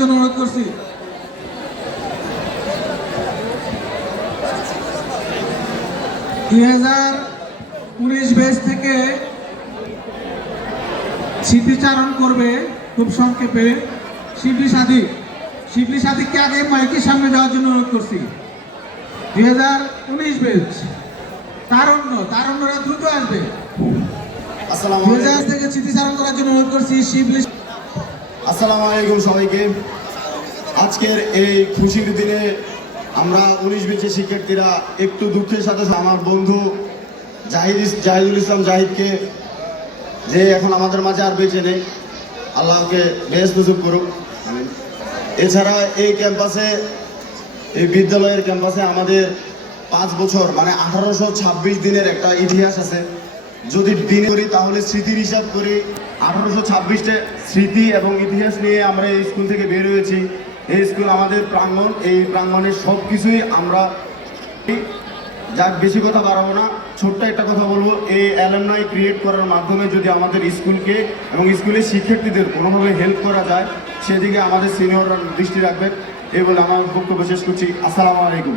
জন্য অনুরোধ করছি। ব্যাচ থেকে স্মৃতিচারণ করবে খুব সংক্ষেপে শিবলি সাদিক। শিবলি সাদিককে আগে মাইকের সামনে যাওয়ার জন্য অনুরোধ করছি। 2019 ব্যাচ তারণ্যরা দ্রুত আসবে। আসসালামু আলাইকুম থেকে স্মৃতিচারণ করার জন্য অনুরোধ করছি শিবলি। আসসালামু আলাইকুম সবাইকে। আজকের এই খুশির দিনে আমরা 19 ব্যাচের শিক্ষার্থীরা একটু দুঃখের সাথে আমার বন্ধু জাহিদুল ইসলাম জাহিদকে, যে এখন আমাদের মাঝে আর বেঁচে নেই, আল্লাহকে বেহেশত নসিব করুক। এছাড়া এই ক্যাম্পাসে, এই বিদ্যালয়ের ক্যাম্পাসে আমাদের 5 বছর মানে 1826 দিনের একটা ইতিহাস আছে। যদি দিন করি তাহলে স্মৃতির হিসাব করি 1826টা স্মৃতি এবং ইতিহাস নিয়ে আমরা এই স্কুল থেকে বের হয়েছি। এই স্কুল আমাদের প্রাঙ্গণ, এই প্রাঙ্গণের সব কিছুই আমরা যাক বেশি কথা বাড়াবো না, ছোট্ট একটা কথা বলবো। এই অ্যালুমনাই ক্রিয়েট করার মাধ্যমে যদি আমাদের স্কুলকে এবং স্কুলের শিক্ষার্থীদের কোনোভাবে হেল্প করা যায় সেদিকে আমাদের সিনিয়ররা দৃষ্টি রাখবেন। এই বলে আমার বক্তব্য শেষ করছি। আসসালামু আলাইকুম।